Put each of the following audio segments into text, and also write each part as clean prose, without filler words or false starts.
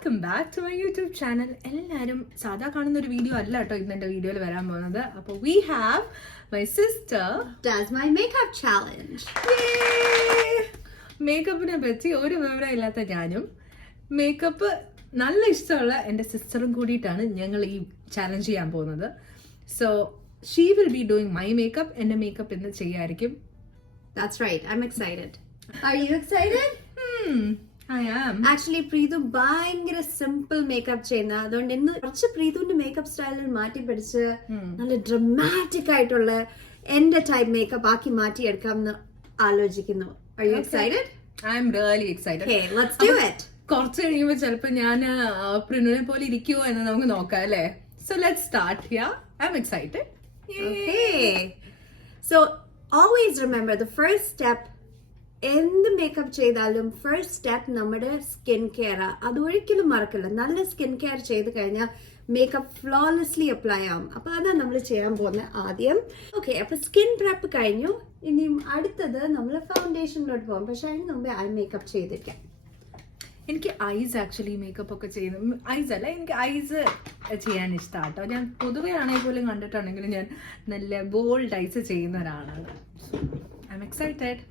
Welcome back to my YouTube channel. എല്ലാവരും സാധാ കാണുന്ന ഒരു വീഡിയോ അല്ല കേട്ടോ ഇന്ന് എൻ്റെ വീഡിയോയിൽ വരാൻ പോകുന്നത്. അപ്പോൾ we have my sister does my makeup challenge. മേക്കപ്പിനെ പറ്റി ഒരു വിവരം ഇല്ലാത്ത ഞാനും മേക്കപ്പ് നല്ല ഇഷ്ടമുള്ള എൻ്റെ സിസ്റ്ററും കൂടിയിട്ടാണ് ഞങ്ങൾ ഈ ചാലഞ്ച് ചെയ്യാൻ പോകുന്നത്. So she will be doing my makeup. എൻ്റെ മേക്കപ്പ് ഇന്ന് ചെയ്യായിരിക്കും. That's right. I'm excited. Are you excited? I am. Actually, Preethu ഭയങ്കര സിമ്പിൾ മേക്കപ്പ് ചെയ്യുന്ന അതുകൊണ്ട് ഇന്ന് കുറച്ച് പ്രീതുവിന്റെ മേക്കപ്പ് സ്റ്റൈലിൽ മാറ്റി പിടിച്ച് നല്ല ഡ്രമാറ്റിക് ആയിട്ടുള്ള എന്റെ ടൈപ്പ് മേക്കപ്പ് ആക്കി മാറ്റിയെടുക്കാം എന്ന് ആലോചിക്കുന്നു. Are you excited? I am really excited. Okay, let's do it. കുറച്ച് കഴിയുമ്പോൾ ചിലപ്പോൾ ഞാൻ പ്രിനുവിനെ പോലെ ഇരിക്കുമോ എന്ന് നമുക്ക് നോക്കാം അല്ലേ? So let's start here. I am excited. Okay. So always remember the first step. എന്ത് മേക്കപ്പ് ചെയ്താലും ഫസ്റ്റ് സ്റ്റെപ്പ് നമ്മുടെ സ്കിൻ കെയർ. അതൊരിക്കലും മറക്കില്ല. നല്ല സ്കിൻ കെയർ ചെയ്ത് കഴിഞ്ഞാൽ മേക്കപ്പ് ഫ്ലോലെസ്ലി അപ്ലൈ ആവും. അപ്പൊ അതാണ് നമ്മൾ ചെയ്യാൻ പോകുന്നത് ആദ്യം. ഓക്കെ, അപ്പൊ സ്കിൻ പ്രെപ്പ് കഴിഞ്ഞു. ഇനിയും അടുത്തത് നമ്മൾ ഫൗണ്ടേഷനിലോട്ട് പോകും. പക്ഷെ അതിന് മുമ്പേ ഐ മേക്കപ്പ് ചെയ്തിരിക്കാം. എനിക്ക് ഐസ് ആക്ച്വലി മേക്കപ്പ് ഒക്കെ ചെയ്യുന്നു. ഐസ് അല്ല, എനിക്ക് ഐസ് ചെയ്യാൻ ഇഷ്ടമാണ് കേട്ടോ. ഞാൻ പൊതുവെ ആണെങ്കിൽ പോലും കണ്ടിട്ടുണ്ടെങ്കിലും ഞാൻ നല്ല ബോൾഡ് ഐസ് ചെയ്യുന്ന ഒരാളാണ്. I'm excited.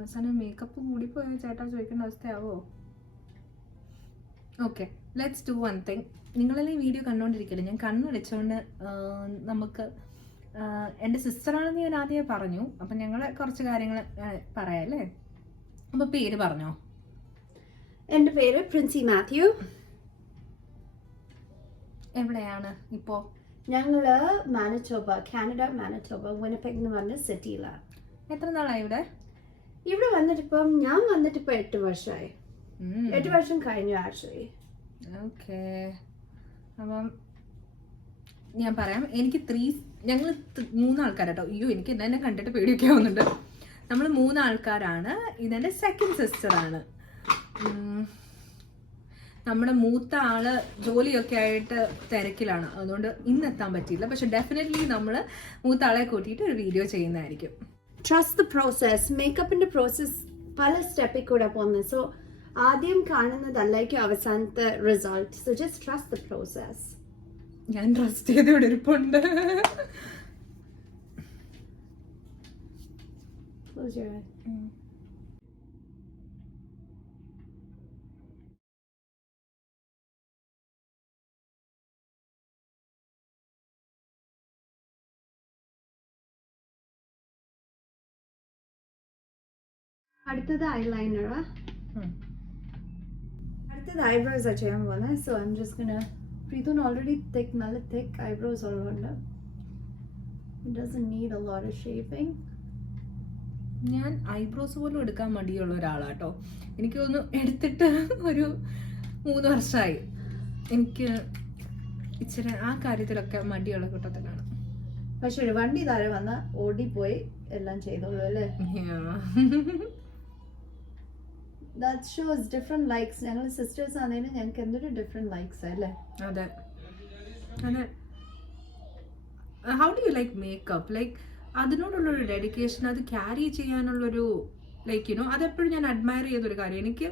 അവസാനം മേക്കപ്പ് മൂടിപ്പോയോ ചേട്ടാ ചോദിക്കേണ്ട അവസ്ഥയാവോ? Okay, let's do one thing. നിങ്ങളെല്ലാം ഈ വീഡിയോ കണ്ടുകൊണ്ടിരിക്കില്ല. ഞാൻ കണ്ണടച്ചുകൊണ്ട് നമുക്ക് എൻ്റെ സിസ്റ്ററാണെന്ന് ഞാൻ ആദ്യമേ പറഞ്ഞു. അപ്പം ഞങ്ങൾ കുറച്ച് കാര്യങ്ങൾ പറയാം അല്ലേ? അപ്പോൾ പേര് പറഞ്ഞോ. എൻ്റെ പേര് പ്രിൻസി മാത്യു. എവിടെയാണ് ഇപ്പോൾ? ഞങ്ങള് മാനിറ്റോബ, കാനഡ മാനിറ്റോബ, വിനിപെഗ് എന്ന് പറഞ്ഞ സിറ്റിയിലാണ്. എത്ര നാളായി ഇവിടെ? ഇവിടെ വന്നിട്ടിപ്പം ഞാൻ വന്നിട്ടിപ്പോ 8 വർഷമായി. 8 വർഷം കഴിഞ്ഞു ആക്ച്വലി. ഓക്കെ, അപ്പം ഞാൻ പറയാം. എനിക്ക് ഞങ്ങൾ 3 ആൾക്കാരാട്ടോ. അയ്യോ, എനിക്ക് എന്നെ കണ്ടിട്ട് പേടിയൊക്കെ ആവുന്നുണ്ട്. നമ്മൾ 3 ആൾക്കാരാണ്. ഇതെൻ്റെ സെക്കൻഡ് സിസ്റ്ററാണ്. നമ്മുടെ മൂത്ത ആള് ജോലിയൊക്കെ ആയിട്ട് തിരക്കിലാണ്, അതുകൊണ്ട് ഇന്ന് എത്താൻ പറ്റിയില്ല. പക്ഷെ ഡെഫിനറ്റ്ലി നമ്മൾ മൂത്ത ആളെ കൂട്ടിയിട്ട് ഒരു വീഡിയോ ചെയ്യുന്നതായിരിക്കും. Trust the process. മേക്കപ്പിന്റെ പ്രോസസ് പല സ്റ്റെപ്പിൽ കൂടെ പോകുന്നത്. സോ ആദ്യം കാണുന്നതല്ലായിരിക്കും അവസാനത്തെ result. So just trust the process. ഞാൻ ട്രസ്റ്റ് ചെയ്തോടെ ഇരിപ്പുണ്ട്. Close your eyes. അടുത്തത് ഐലൈനറാ. അടുത്തത് ഐബ്രോസ് ചെയ്യാൻ പോകുന്നത്. So I'm just gonna പ്രീതുന് ഓൾറെഡി നല്ല തിക്ക് ഐബ്രോസ് ഉള്ളതുകൊണ്ട് it doesn't need a lot of shaping. ഞാൻ ഐബ്രോസ് പോലും എടുക്കാൻ മടിയുള്ള ഒരാളാട്ടോ. എനിക്ക് തോന്നുന്നു എടുത്തിട്ട് ഒരു 3 വർഷമായി. എനിക്ക് ഇച്ചിരി ആ കാര്യത്തിലൊക്കെ മടിയുള്ള കൂട്ടത്തിലാണ്. പക്ഷെ ഒരു വണ്ടി താഴെ വന്ന ഓടിപ്പോയി എല്ലാം ചെയ്തോളൂ അല്ലേ? That shows different likes. ഞങ്ങൾ സിസ്റ്റേഴ്സ് ആണെങ്കിലും ഞങ്ങൾക്ക് എന്തൊരു ഡിഫറെന്റ് ലൈക്സ് അല്ലേ? അതെ അതെ. How do you like makeup? Like അതിനോടുള്ളൊരു ഡെഡിക്കേഷൻ, അത് ക്യാരി ചെയ്യാനുള്ളൊരു ലൈക്ക് അതെപ്പോഴും ഞാൻ അഡ്മയർ ചെയ്തൊരു കാര്യം. എനിക്ക്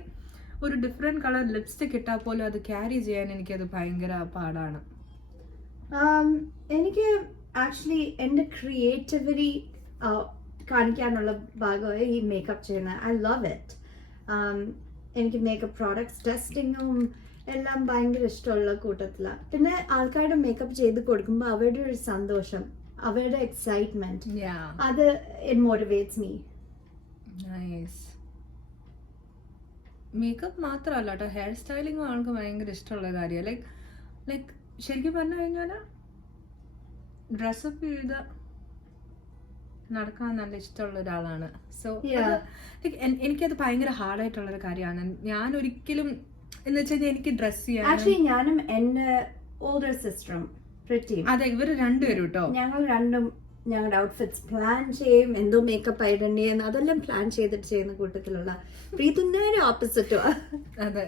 ഒരു ഡിഫറെൻറ്റ് കളർ ലിപ്സ്റ്റിക് ഇട്ടാൽ പോലും അത് ക്യാരി ചെയ്യാൻ എനിക്കത് ഭയങ്കര പാടാണ്. എനിക്ക് ആക്ച്വലി എൻ്റെ ക്രിയേറ്റിവിറ്റി കാണിക്കാനുള്ള ഭാഗമായി ഈ മേക്കപ്പ് ചെയ്യുന്നത്. I love it. എനിക്ക് മേക്കപ്പ് പ്രോഡക്ട്സ് ടെസ്റ്റിങ്ങും എല്ലാം ഭയങ്കര ഇഷ്ടമുള്ള കൂട്ടത്തിലാണ്. പിന്നെ ആൾക്കാരുടെ മേക്കപ്പ് ചെയ്ത് കൊടുക്കുമ്പോൾ അവരുടെ ഒരു സന്തോഷം, അവരുടെ എക്സൈറ്റ്മെന്റ്, അത് it motivates me. Nice. Makeup മാത്രമല്ല കേട്ടോ, ഹെയർ സ്റ്റൈലിങ്ങും ആൾക്ക് ഭയങ്കര ഇഷ്ടമുള്ള കാര്യമാണ്. ലൈക്ക് ശരിക്കും പറഞ്ഞു കഴിഞ്ഞാൽ ഡ്രസ്സപ്പ് ചെയ്ത് നടക്കാൻ നല്ല ഇഷ്ടമുള്ള ഒരാളാണ്. സോ എനിക്കത് ഭയങ്കര ഹാർഡായിട്ടുള്ളൊരു കാര്യമാണ്. ഞാൻ ഒരിക്കലും എന്ന് വെച്ച് കഴിഞ്ഞാൽ എനിക്ക് ഡ്രസ് ചെയ്യാൻ ആക്ച്വലി ഞാനും എൻ്റെ ഓൾഡർ സിസ്റ്ററും അതെ, ഇവര് രണ്ടുപേരും കേട്ടോ, ഞങ്ങൾ രണ്ടും ഞങ്ങളുടെ ഔട്ട്ഫിറ്റ്സ് പ്ലാൻ ചെയ്യും. എന്തോ മേക്കപ്പ് ഐഡന്റിറ്റി അതെല്ലാം പ്ലാൻ ചെയ്തിട്ട് ചെയ്യുന്ന കൂട്ടത്തിലുള്ള പ്രീതു നേരെ ഓപ്പോസിറ്റോ. അതെ,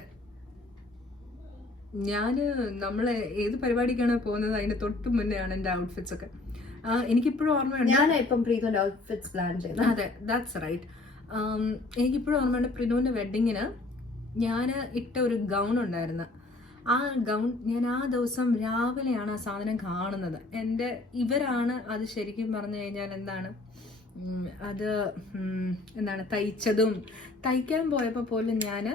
നമ്മള് ഏത് പരിപാടിക്കാണ് പോകുന്നത് അതിന്റെ തൊട്ട് മുന്നെയാണ് എന്റെ ഔട്ട്ഫിറ്റ്സ് ഒക്കെ. എനിക്കിപ്പോഴും ഓർമ്മയുണ്ട്. ഞാൻ ഇപ്പം പ്രീതുവിന്റെ ഔട്ട്ഫിറ്റ്സ് പ്ലാൻ ചെയ്തു. അതെ, ദാറ്റ്സ് റൈറ്റ്. എനിക്കിപ്പോഴും ഓർമ്മയുണ്ട് പ്രിനുവിന്റെ വെഡിങ്ങിന് ഞാൻ ഇട്ട ഒരു ഗൗൺ ഉണ്ടായിരുന്നു. ആ ഗൗൺ ഞാൻ ആ ദിവസം രാവിലെയാണ് ആ സാധനം കാണുന്നത്. ഇവരാണ് അത് ശരിക്കും പറഞ്ഞു കഴിഞ്ഞാൽ അത് തയ്ച്ചതും. തയ്ക്കാൻ പോയപ്പോൾ പോലും ഞാൻ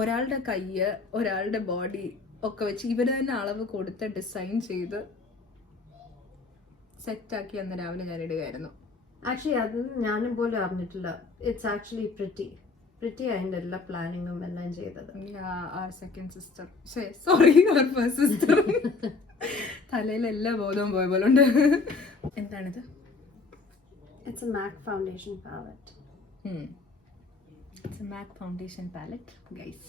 ഒരാളുടെ കയ്യ്, ഒരാളുടെ ബോഡി ഒക്കെ വെച്ച് ഇവർ തന്നെ അളവ് കൊടുത്ത് ഡിസൈൻ ചെയ്ത് സെറ്റാക്കി അന്ന് രാവിലെ ഞാൻ ഇടുകയായിരുന്നു. ആക്ച്വലി അത് ഞാനും പോലും അറിഞ്ഞിട്ടില്ല. ഇറ്റ്സ് ആക്ച്വലി പ്രിറ്റി അതിൻ്റെ എല്ലാ പ്ലാനിങ്ങും എല്ലാം ചെയ്തത്. Second sister, sorry first sister. തലയിലെല്ലാം ബോധവും പോയ പോലെ ഉണ്ട്. എന്താണിത്? It's a MAC foundation palette. It's a MAC foundation palette, guys.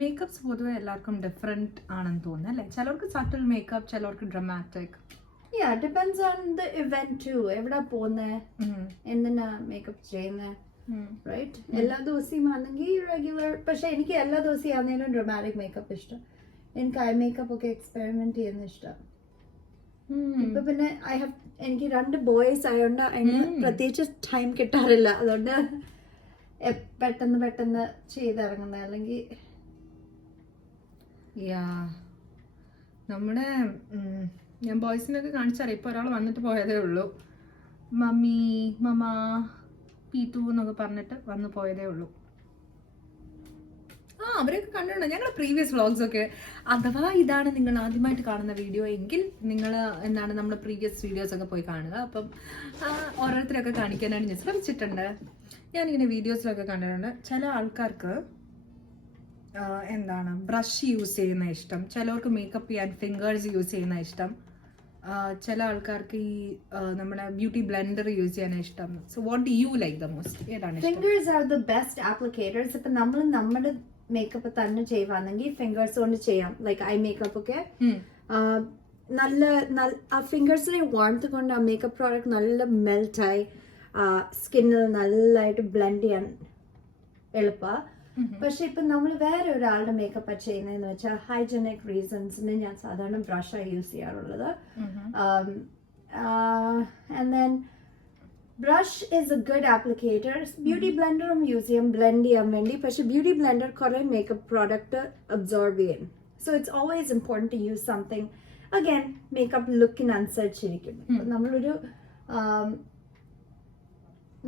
Makeups പൊതുവെ എല്ലാവർക്കും ഡിഫറെൻറ്റ് ആണെന്ന് തോന്നുന്നു അല്ലേ? ചിലർക്ക് സട്ടിൽ മേക്കപ്പ്, ചിലർക്ക് dramatic. Yeah, depends on the event too. എവിടെ പോകുന്നേ, എന്തിനാ മേക്കപ്പ് ചെയ്യുന്നേ, റൈറ്റ്? എല്ലാ ദിവസവും ആണെങ്കിൽ റെഗുലർ. പക്ഷെ എനിക്ക് എല്ലാ ദിവസവും ആണെങ്കിലും ഡ്രമാറ്റിക് മേക്കപ്പ് ഇഷ്ടം. എനിക്ക് ഐ മേക്കപ്പ് ഒക്കെ എക്സ്പെരിമെന്റ് ചെയ്യുന്ന ഇഷ്ടം. ഇപ്പൊ പിന്നെ എനിക്ക് 2 ബോയ്സ് ആയതുകൊണ്ട് അതിന് പ്രത്യേകിച്ച് ടൈം കിട്ടാറില്ല. അതുകൊണ്ട് പെട്ടെന്ന് ചെയ്തിറങ്ങുന്ന. അല്ലെങ്കിൽ നമ്മുടെ ഞാൻ ബോയ്സിനൊക്കെ കാണിച്ചറിയാം. ഇപ്പോൾ ഒരാൾ വന്നിട്ട് പോയതേ ഉള്ളൂ. മമ്മി, മമ്മ, പീത്തു എന്നൊക്കെ പറഞ്ഞിട്ട് വന്നു പോയതേ ഉള്ളൂ. അവരൊക്കെ കണ്ടിട്ടുണ്ട് ഞങ്ങളുടെ പ്രീവിയസ് വ്ളോഗ്സൊക്കെ. അഥവാ ഇതാണ് നിങ്ങൾ ആദ്യമായിട്ട് കാണുന്ന വീഡിയോ എങ്കിൽ നിങ്ങൾ നമ്മുടെ പ്രീവിയസ് വീഡിയോസൊക്കെ പോയി കാണുക. അപ്പം ഓരോരുത്തരൊക്കെ കാണിക്കാനായിട്ട് ഞാൻ ശ്രമിച്ചിട്ടുണ്ട്. ഞാനിങ്ങനെ വീഡിയോസിലൊക്കെ കണ്ടിട്ടുണ്ട്. ചില ആൾക്കാർക്ക് ബ്രഷ് യൂസ് ചെയ്യുന്ന ഇഷ്ടം, ചിലവർക്ക് മേക്കപ്പ് ചെയ്യാൻ ഫിംഗേഴ്സ് യൂസ് ചെയ്യുന്ന ഇഷ്ടം, ചില ആൾക്കാർക്ക് ഈ നമ്മുടെ ബ്യൂട്ടി ബ്ലെൻഡർ യൂസ് ചെയ്യാൻ ഇഷ്ടം. So what do you like the most? ഏതാണ്? Fingers are the best applicators. ഇപ്പൊ നമ്മൾ നമ്മുടെ മേക്കപ്പ് തന്നെ ചെയ്യുവാണെങ്കിൽ ഫിംഗേഴ്സ് കൊണ്ട് ചെയ്യാം. ലൈക്ക് ഐ മേക്കപ്പ് ഒക്കെ നല്ല ആ ഫിംഗേഴ്സിനെ വാർത്ത് കൊണ്ട് ആ മേക്കപ്പ് പ്രോഡക്റ്റ് നല്ല മെൽറ്റായി സ്കിന്നിൽ നല്ലതായിട്ട് ബ്ലെൻഡ് ചെയ്യാൻ എളുപ്പമാണ്. പക്ഷെ ഇപ്പൊ നമ്മൾ വേറെ ഒരാളുടെ മേക്കപ്പ് ചെയ്യുന്നതെന്ന് വെച്ചാൽ ഹൈജനിക് റീസൺസിന് ഞാൻ സാധാരണ ബ്രഷാണ് യൂസ് ചെയ്യാറുള്ളത്. And then brush is a good applicator. Beauty ബ്ലെൻഡറും യൂസ് ചെയ്യാം ബ്ലെൻഡ് ചെയ്യാൻ വേണ്ടി. പക്ഷെ ബ്യൂട്ടി ബ്ലെൻഡർ കുറെ മേക്കപ്പ് പ്രോഡക്റ്റ് അബ്സോർബ് ചെയ്യും. So it's always important to use something. Again makeup ലുക്കിനനുസരിച്ചിരിക്കും.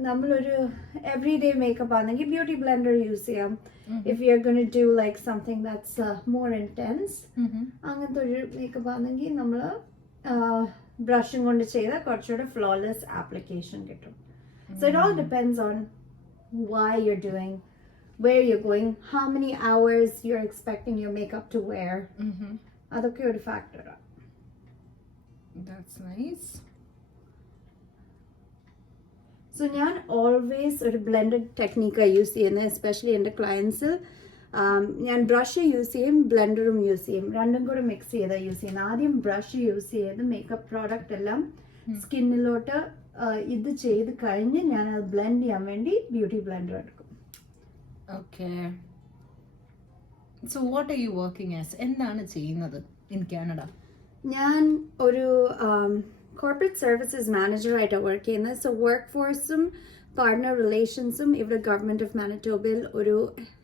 നമ്മളൊരു എവറി ഡേ മേക്കപ്പ് ആണെങ്കിൽ ബ്യൂട്ടി ബ്ലെൻഡർ യൂസ് ചെയ്യാം. If you are gonna do like something that's more intense, അങ്ങനത്തെ ഒരു മേക്കപ്പ് ആണെങ്കിൽ നമ്മൾ ബ്രഷും കൊണ്ട് ചെയ്താൽ കുറച്ചുകൂടെ ഫ്ലോലെസ് ആപ്ലിക്കേഷൻ കിട്ടും. So it all depends on why you're doing, where you're going, how many hours you're expecting your makeup to wear. അതൊക്കെ ഒരു ഫാക്ടറാണ്. That's nice. സോ ഞാൻ ഓൾവേസ് ഒരു ബ്ലെൻഡഡ് ടെക്നിക്കാണ് യൂസ് ചെയ്യുന്നത്. എസ്പെഷ്യലി എൻ്റെ ക്ലയൻസ് ഞാൻ ബ്രഷ് യൂസ് ചെയ്യും ബ്ലെൻഡറും യൂസ് ചെയ്യും. രണ്ടും കൂടെ മിക്സ് ചെയ്താണ് യൂസ് ചെയ്യുന്നത്. ആദ്യം ബ്രഷ് യൂസ് ചെയ്ത് മേക്കപ്പ് പ്രോഡക്റ്റ് എല്ലാം സ്കിന്നിലോട്ട് ഇത് ചെയ്ത് കഴിഞ്ഞ് ഞാൻ അത് ബ്ലെൻഡ് ചെയ്യാൻ വേണ്ടി ബ്യൂട്ടി ബ്ലെൻഡർ എടുക്കും. Okay. So what are you working as? എന്താണ് ചെയ്യുന്നത് ഇൻ കാനഡ? ഞാൻ ഒരു കോർപ്പറേറ്റ് സർവീസസ് മാനേജറായിട്ടാണ് വർക്ക് ചെയ്യുന്നത്. സോ വർക്ക് ഫോഴ്സും പാർട്ണർ റിലേഷൻസും ഇവിടെ ഗവൺമെന്റ് ഓഫ് മാനിറ്റോബയിൽ ഒരു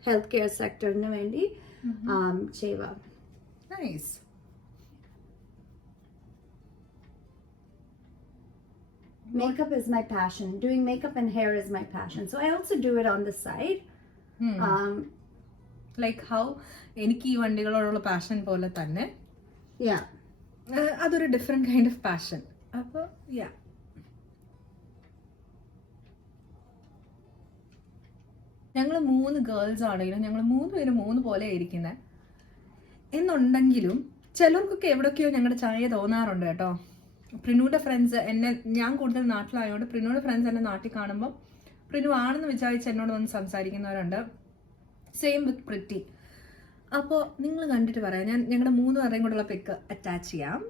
ഹെൽത്ത് കെയർ സെക്ടറിന് വേണ്ടി ചെയ്യുക. Nice. Makeup is my passion. Doing makeup and hair is my passion. So I also do it on the side. Like how എനിക്ക് ഈ വണ്ടികളോടുള്ള passion പോലെ തന്നെ അതൊരു ഡിഫറെന്റ് കൈൻഡ് ഓഫ് പാഷൻ. അപ്പോൾ ഞങ്ങൾ 3 ഗേൾസ് ആണെങ്കിലും ഞങ്ങൾ 3 പേരും 3 പോലെ ഇരിക്കുന്നത് എന്നുണ്ടെങ്കിലും ചിലർക്കൊക്കെ എവിടെയൊക്കെയോ ഞങ്ങളുടെ ചായ തോന്നാറുണ്ട് കേട്ടോ. പ്രിനുവിൻ്റെ ഫ്രണ്ട്സ് ഞാൻ കൂടുതൽ നാട്ടിലായതുകൊണ്ട് പ്രിനുവിൻ്റെ ഫ്രണ്ട്സ് എന്നെ നാട്ടിൽ കാണുമ്പോൾ പ്രിനു ആണെന്ന് വിചാരിച്ച് എന്നോട് വന്ന് സംസാരിക്കുന്നവരുണ്ട്. സെയിം വിത്ത് പ്രിറ്റി. അപ്പോൾ നിങ്ങൾ കണ്ടിട്ട് പറയാം. ഞാൻ ഞങ്ങളുടെ 3 പേരുടെയും കൂടെയുള്ള പിക്ക് അറ്റാച്ച് ചെയ്യാം.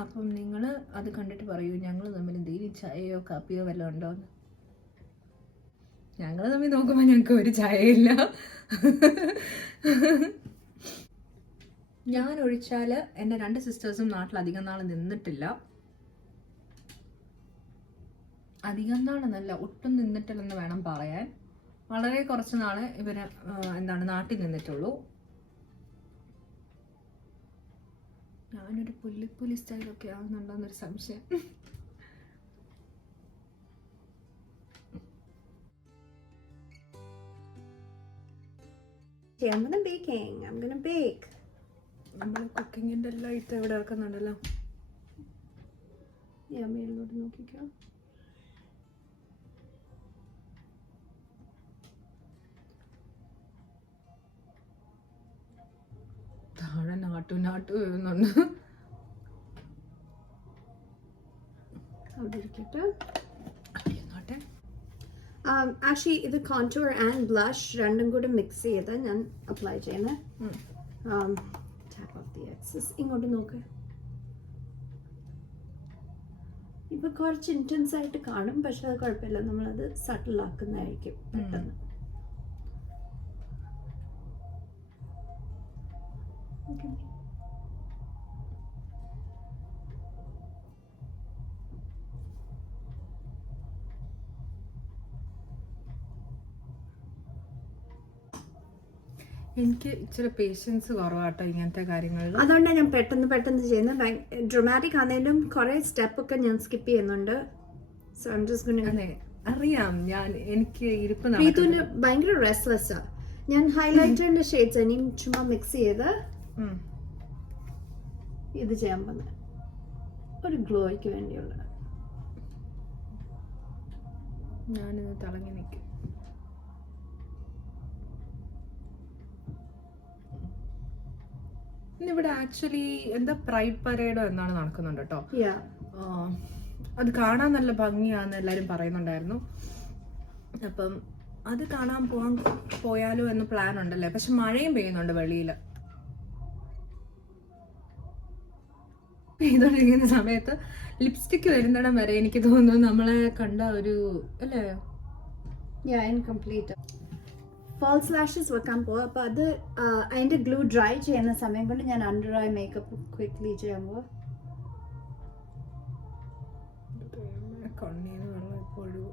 അപ്പം നിങ്ങൾ അത് കണ്ടിട്ട് പറയൂ ഞങ്ങൾ തമ്മിൽ എന്തെങ്കിലും ചായയോ കാപ്പിയോ വല്ലതും ഉണ്ടോയെന്ന്. ഞങ്ങൾ തമ്മിൽ നോക്കുമ്പോൾ ഞങ്ങൾക്ക് ഒരു ചായയില്ല. ഞാൻ ഒഴിച്ചാൽ എൻ്റെ 2 സിസ്റ്റേഴ്സും നാട്ടിൽ അധികം നാൾ നിന്നിട്ടില്ല. അധികം നാളെന്നല്ല, ഒട്ടും നിന്നിട്ടില്ലെന്ന് വേണം പറയാൻ. വളരെ കുറച്ച് നാളെ ഇവർ നാട്ടിൽ നിന്നിട്ടുള്ളൂ. ഞാനൊരു പുല്ലിപ്പുലി സ്റ്റൈലൊക്കെ ആവുന്നുണ്ടോന്നൊരു സംശയം. I'm gonna baking. I'm gonna bake. നമ്മൾ കുക്കിങ്ങിൻ്റെ എല്ലാം ഇട്ട് ഇവിടെ ഇറക്കുന്നുണ്ടല്ലോ. ഞാൻ മേലോട്ട് നോക്കിക്കോ. താഴെ നാട്ടു വരുന്നുണ്ട്. അവിടെ ഇരിക്കട്ടെ. അറിയുന്നോട്ടെ. ആക്ച്വലി ഇത് കോൺടൂർ ആൻഡ് ബ്ലഷ് രണ്ടും കൂടി മിക്സ് ചെയ്ത് ഞാൻ അപ്ലൈ ചെയ്യുന്നത്. ഇങ്ങോട്ട് നോക്ക്. ഇപ്പൊ കുറച്ച് ഇന്റൻസ് ആയിട്ട് കാണും, പക്ഷെ അത് കുഴപ്പമില്ല, നമ്മളത് സട്ടിൽ ആക്കുന്നതായിരിക്കും പെട്ടെന്ന്. എനിക്ക് ഇച്ചിരി പേഷ്യൻസ് കുറവാട്ടോ ഇങ്ങനത്തെ കാര്യങ്ങളിൽ. അതുകൊണ്ടാണ് ഞാൻ പെട്ടെന്ന് ചെയ്യുന്നത്. ഡ്രമാറ്റിക് ആണെങ്കിലും കുറെ സ്റ്റെപ്പ് ഒക്കെ ഞാൻ സ്കിപ്പ് ചെയ്യുന്നുണ്ട്. So I am just going. അതെ അറിയാം, എനിക്ക് ഇരിപ്പ് പ്രീതുവിന് ഭയങ്കര റെസ്റ്റ്ലെസ്സാ. ഞാൻ ഹൈലൈറ്ററിന്റെ ഷെയ്ഡ്സ് ഇനിയും ചുമ്മാ മിക്സ് ചെയ്ത് ഇത് ചെയ്യാൻ പോകുന്നത് ഒരു ഗ്ലോയ്ക്ക് വേണ്ടിയുള്ള. ഞാനിത് തിളങ്ങി നിൽക്കും. ഇന്നിവിടെ ആക്ച്വലി എന്താ പ്രൈഡ് പരേഡോ എന്നാണ് നടക്കുന്നുണ്ട് കേട്ടോ. അത് കാണാൻ നല്ല ഭംഗിയാന്ന് എല്ലാരും പറയുന്നുണ്ടായിരുന്നു. അപ്പം അത് കാണാൻ പോയാലോ എന്ന് പ്ലാൻ ഉണ്ടല്ലേ. പക്ഷെ മഴയും പെയ്യുന്നുണ്ട് വെളിയിൽ. പെയ്തോണ്ടിരിക്കുന്ന സമയത്ത് ലിപ്സ്റ്റിക് വരുന്നിടം വരെ എനിക്ക് തോന്നുന്നു നമ്മളെ കണ്ട ഒരു അല്ലേ ഇൻകംപ്ലീറ്റ് ഫാൾസ് ലാഷസ് വെക്കാൻ പോവാ. അപ്പൊ അത് അതിന്റെ ഗ്ലൂ ഡ്രൈ ചെയ്യുന്ന സമയം കൊണ്ട് ഞാൻ അണ്ടർ ഐ മേക്കപ്പ് ക്വിക്ക്ലി ചെയ്യാൻ പോവാ. കണ്ണീന്ന് വെള്ളം എപ്പോഴും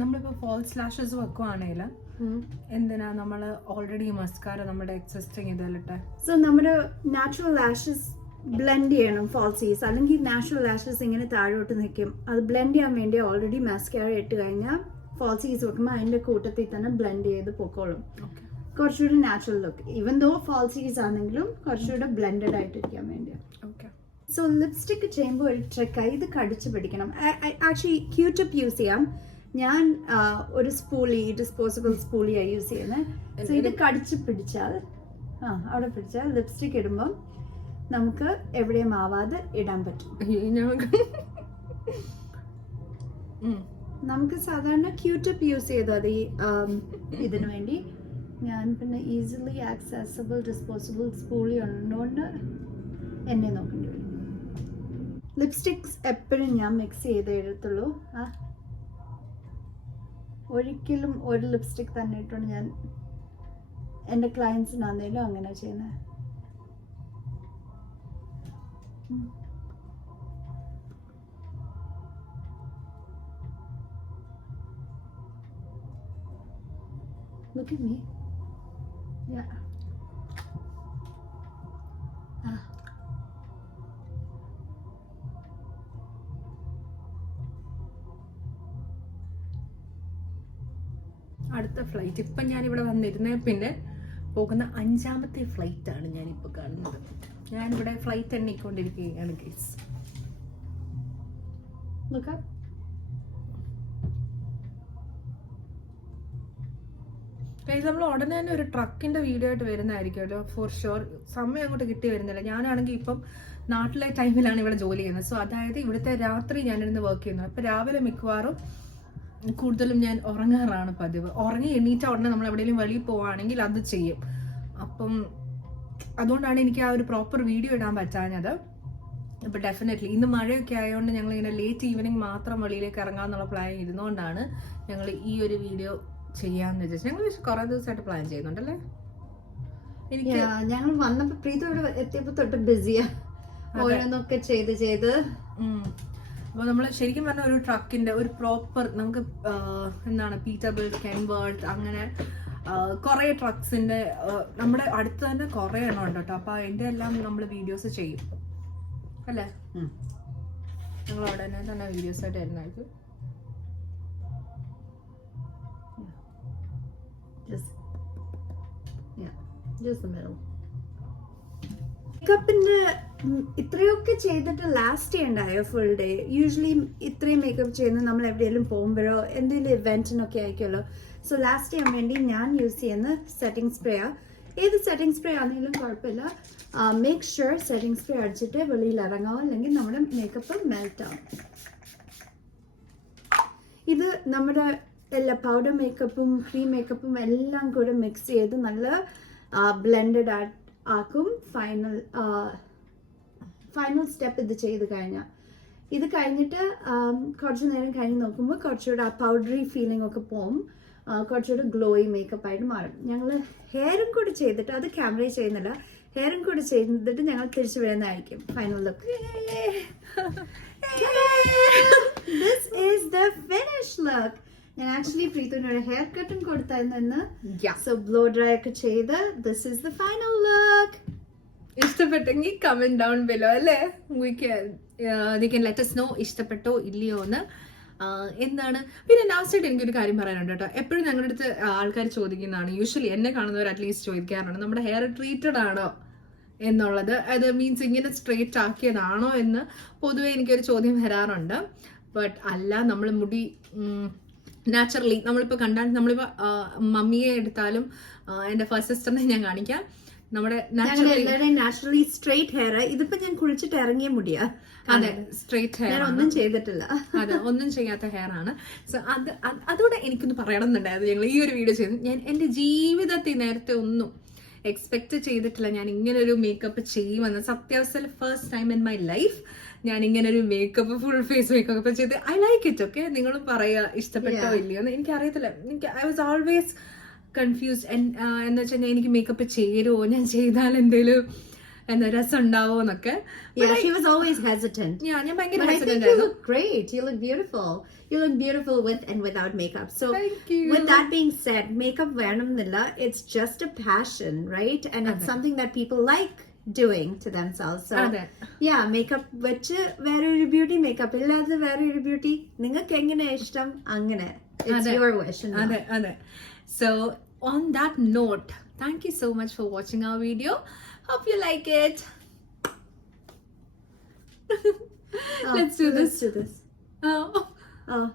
നമ്മളിപ്പോൾ ഫാൾസ് ലാഷസ് വെക്കുവാണെങ്കിൽ എന്തിനാ നമ്മൾ ഓൾറെഡി മസ്കാര നമ്മുടെ എക്സിസ്റ്റിംഗ് ഇതിലിട്ടെ. സോ നമ്മുടെ നാച്ചുറൽ ലാഷസ് ബ്ലെൻഡ് ചെയ്യണം ഫാൾസീസ്, അല്ലെങ്കിൽ നാച്ചുറൽ ലാഷസ് ഇങ്ങനെ താഴോട്ട് നിൽക്കും. അത് ബ്ലെൻഡ് ചെയ്യാൻ വേണ്ടി ഓൾറെഡി മാസ്കാര ഇട്ട് കഴിഞ്ഞാൽ ഫാൾസീസ് വെക്കുമ്പോൾ അതിന്റെ കൂട്ടത്തിൽ തന്നെ ബ്ലെൻഡ് ചെയ്ത് പൊക്കോളും. കുറച്ചുകൂടി നാച്ചുറൽ ലുക്ക്. ഈവൻ ദോ ഫാൾസീസ് ആണെങ്കിലും കുറച്ചുകൂടെ ബ്ലെൻഡഡ് ആയിട്ടിരിക്കാൻ വേണ്ടി. സോ ലിപ്സ്റ്റിക് ചെയ്യുമ്പോൾ ഒരു ട്രിക്കായി ഇത് കടിച്ചു പിടിക്കണം. ആക്ച്വലി ക്യൂടിപ്പ് യൂസ് ചെയ്യാം. ഞാൻ ഒരു ഡിസ്പോസിബിൾ സ്പൂളിയാണ് യൂസ് ചെയ്യുന്നത്. സോ ഇത് കടിച്ചു പിടിച്ചാൽ അവിടെ പിടിച്ചാൽ ലിപ്സ്റ്റിക് ഇടുമ്പം നമുക്ക് എവിടെയും ആവാതെ ഇടാൻ പറ്റും. നമുക്ക് സാധാരണ ക്യൂടിപ്പ് യൂസ് ചെയ്താൽ ഈ ഇതിനു വേണ്ടി. ഞാൻ പിന്നെ ഈസിലി ആക്സസിബിൾ ഡിസ്പോസിബിൾ സ്പൂളി ഉള്ളതുകൊണ്ട് എന്നെ നോക്കേണ്ടി വരും. ലിപ്സ്റ്റിക്സ് എപ്പോഴും ഞാൻ മിക്സ് ചെയ്തേ എടുത്തുള്ളൂ. ഒരിക്കലും ഒരു ലിപ്സ്റ്റിക് തന്നെ ഇട്ടുകൊണ്ട് ഞാൻ എൻ്റെ ക്ലയൻസിനാണെങ്കിലും അങ്ങനെ ചെയ്യുന്നത്. Look at me. Yeah. അടുത്ത ഫ്ലൈറ്റ് ഇപ്പം ഞാനിവിടെ വന്നിരുന്ന പിന്നെ പോകുന്ന 5ാമത്തെ ഫ്ലൈറ്റാണ് ഞാനിപ്പോൾ കാണുന്നത്. ഞാനിവിടെ ഫ്ലൈറ്റ് എണ്ണിക്കൊണ്ടിരിക്കുകയാണ് ഗൈസ്. നമ്മൾ ഉടനെ തന്നെ ഒരു ട്രക്കിന്റെ വീഡിയോ ആയിട്ട് വരുന്നതായിരിക്കുമല്ലോ ഫോർ ഷുവർ. സമയം അങ്ങോട്ട് കിട്ടി വരുന്നില്ല. ഞാനാണെങ്കിൽ ഇപ്പം നാട്ടിലെ ടൈമിലാണ് ഇവിടെ ജോലി ചെയ്യുന്നത്. സോ അതായത് ഇവിടുത്തെ രാത്രി ഞാനിരുന്ന് വർക്ക് ചെയ്യുന്നത്. അപ്പൊ രാവിലെ മിക്കവാറും കൂടുതലും ഞാൻ ഉറങ്ങാറാണ് പതിവ്. ഉറങ്ങി എണീറ്റ ഉടനെ നമ്മൾ എവിടെയെങ്കിലും വെളിയിൽ പോവുകയാണെങ്കിൽ അത് ചെയ്യും. അപ്പം അതുകൊണ്ടാണ് എനിക്ക് ആ ഒരു പ്രോപ്പർ വീഡിയോ ഇടാൻ പറ്റാഞ്ഞത്. ഇപ്പൊ ഡെഫിനറ്റ്ലി ഇന്ന് മഴയൊക്കെ ആയതുകൊണ്ട് ഞങ്ങൾ ഇങ്ങനെ ലേറ്റ് ഈവനിങ് മാത്രം വെളിയിലേക്ക് ഇറങ്ങാന്നുള്ള പ്ലാൻ ഇരുന്നുകൊണ്ടാണ് ഞങ്ങൾ ഈ ഒരു വീഡിയോ ചെയ്യാന്ന് വിചാരിച്ചു. ഞങ്ങൾ കുറെ ദിവസമായിട്ട് പ്ലാൻ ചെയ്യുന്നുണ്ടല്ലേ. എനിക്ക് ഞങ്ങൾ വന്നപ്പോ പ്രീത ഇവിടെ എത്തിയപ്പോ തൊട്ട് ബിസിയാ, ഓരോന്നൊക്കെ ചെയ്ത് അപ്പോൾ നമ്മൾ ശരിക്കും പറഞ്ഞ ഒരു ട്രക്കിന്റെ ഒരു പ്രോപ്പർ നമുക്ക് എന്താണ് പീറ്റർബിൾട്ട്, കെൻവേർട്ട് അങ്ങനെ കുറെ ട്രക്സിന്റെ നമ്മുടെ അടുത്ത് തന്നെ കുറെ എണ്ണം ഉണ്ട് കേട്ടോ. അപ്പൊ അതിന്റെ എല്ലാം നമ്മൾ വീഡിയോസ് ചെയ്യും അല്ലേ. ഞങ്ങൾ അവിടെ തന്നെ വീഡിയോസ് ആയിട്ട് വരുന്നതായിരിക്കും. മേക്കപ്പിന്റെ ഇത്രയൊക്കെ ചെയ്തിട്ട് ലാസ്റ്റ് ഉണ്ടായോ ഫുൾ ഡേ? യൂഷ്വലി ഇത്രയും മേക്കപ്പ് ചെയ്യുന്നത് നമ്മൾ എവിടെയെങ്കിലും പോകുമ്പോഴോ എന്തെങ്കിലും ഇവന്റിനൊക്കെ ആയിരിക്കുമല്ലോ. സോ ലാസ്റ്റ് ചെയ്യാൻ വേണ്ടി ഞാൻ യൂസ് ചെയ്യുന്ന സെറ്റിംഗ് സ്പ്രേ ആ. ഏത് സെറ്റിംഗ് സ്പ്രേ ആണെങ്കിലും കുഴപ്പമില്ല. മേക്ക് ഷുവർ സെറ്റിംഗ് സ്പ്രേ അടിച്ചിട്ട് വെളിയിൽ ഇറങ്ങാവും, അല്ലെങ്കിൽ നമ്മുടെ മേക്കപ്പ് മെൽറ്റ് ആവും. ഇത് നമ്മുടെ എല്ലാ പൗഡർ മേക്കപ്പും ക്രീം മേക്കപ്പും എല്ലാം കൂടെ മിക്സ് ചെയ്ത് നല്ല ബ്ലെൻഡഡ് ആക്കും. ഫൈനൽ സ്റ്റെപ്പ് ഇത് ചെയ്ത് കഴിഞ്ഞാൽ, ഇത് കഴിഞ്ഞിട്ട് കുറച്ച് നേരം കഴിഞ്ഞ് നോക്കുമ്പോൾ കുറച്ചുകൂടെ ആ പൗഡറി ഫീലിംഗ് ഒക്കെ പോവും. കുറച്ചുകൂടെ ഗ്ലോയി മേക്കപ്പ് ആയിട്ട് മാറും. ഞങ്ങൾ ഹെയറും കൂടി ചെയ്തിട്ട്, അത് ക്യാമറയിൽ ചെയ്യുന്നില്ല, ഹെയറും കൂടി ചെയ്തിട്ട് ഞങ്ങൾ തിരിച്ചു വരുന്നതായിരിക്കും final look. This is the finished look. ഞാൻ ആക്ച്വലി പ്രീതുവിനൊരു ഹെയർ കട്ടും കൊടുത്തായിരുന്നു. സോ ബ്ലോ ഡ്രൈ ഒക്കെ ചെയ്ത് this is the final look. ഇഷ്ടപ്പെട്ടെങ്കിൽ കമന്റ് ഡൗൺ ബിലോ അല്ലേ. they can let us know ഇഷ്ടപ്പെട്ടോ ഇല്ലയോ എന്ന്. എന്താണ് പിന്നെ ലാസ്റ്റ് ആയിട്ട് എനിക്കൊരു കാര്യം പറയാനുണ്ട് കേട്ടോ. എപ്പോഴും ഞങ്ങളുടെ അടുത്ത് ആൾക്കാർ ചോദിക്കുന്നതാണ്, യൂഷ്വലി എന്നെ കാണുന്നവർ അറ്റ്ലീസ്റ്റ് ചോദിക്കാറുണ്ട്, നമ്മുടെ ഹെയർ ട്രീറ്റഡ് ആണോ എന്നുള്ളത്. അത് മീൻസ് ഇങ്ങനെ സ്ട്രെയിറ്റ് ആക്കിയതാണോ എന്ന് പൊതുവെ എനിക്കൊരു ചോദ്യം വരാറുണ്ട്. ബട്ട് അല്ല, നമ്മൾ മുടി നാച്ചുറലി നമ്മളിപ്പോൾ കണ്ടാൽ, നമ്മളിപ്പോൾ മമ്മിയെ എടുത്താലും എൻ്റെ ഫസ്റ്റ് സിസ്റ്ററിനെ ഞാൻ കാണിക്കാം, നമ്മുടെ നാച്ചുറലി സ്ട്രെയിറ്റ് ഹെയർ. ഇതിപ്പോ ഞാൻ കുളിച്ചിട്ട് ഇറങ്ങിയ മുടിയാ. അതെ, സ്ട്രെയിറ്റ് ഹെയർ, ഒന്നും ചെയ്തിട്ടില്ല. അതെ, ഒന്നും ചെയ്യാത്ത ഹെയർ ആണ്. സോ അതോടെ എനിക്കൊന്ന് പറയണമെന്നുണ്ടായിരുന്നു. ഞങ്ങൾ ഈ ഒരു വീഡിയോ ചെയ്തു. ഞാൻ എൻ്റെ ജീവിതത്തിൽ നേരത്തെ ഒന്നും എക്സ്പെക്ട് ചെയ്തിട്ടില്ല ഞാൻ ഇങ്ങനൊരു മേക്കപ്പ് ചെയ്യുമെന്ന്. സത്യാവസ്ഥയിൽ first time in my life ഞാൻ ഇങ്ങനൊരു മേക്കപ്പ്, ഫുൾ ഫേസ് മേക്കപ്പ് ചെയ്ത്. I like it. ഓക്കെ, നിങ്ങളും പറയുക ഇഷ്ടപ്പെട്ടോ ഇല്ലയോ എന്ന്. എനിക്കറിയത്തില്ല, ഐ വാസ് ഓൾവേസ് കൺഫ്യൂസ്ഡ്. എന്ന് വെച്ചാൽ എനിക്ക് മേക്കപ്പ് ചേരുമോ, ഞാൻ ചെയ്താൽ എന്തേലും എന്താ രസം ഉണ്ടാവോ എന്നൊക്കെ. She was always hesitant. ഞാൻ ഭയങ്കര But I think you look great. You look beautiful. You look beautiful with and without makeup. So Thank you. with that being said, makeup venamnilla, it's just a passion, right? And it's something that people like doing to themselves. So yeah, makeup vechu vera oru beauty, makeup illatha vera oru beauty. Ningalku engane ishtam angane. It's your wish. Ade. So on that note, thank you so much for watching our video. Hope you like it. Let's do this. Oh.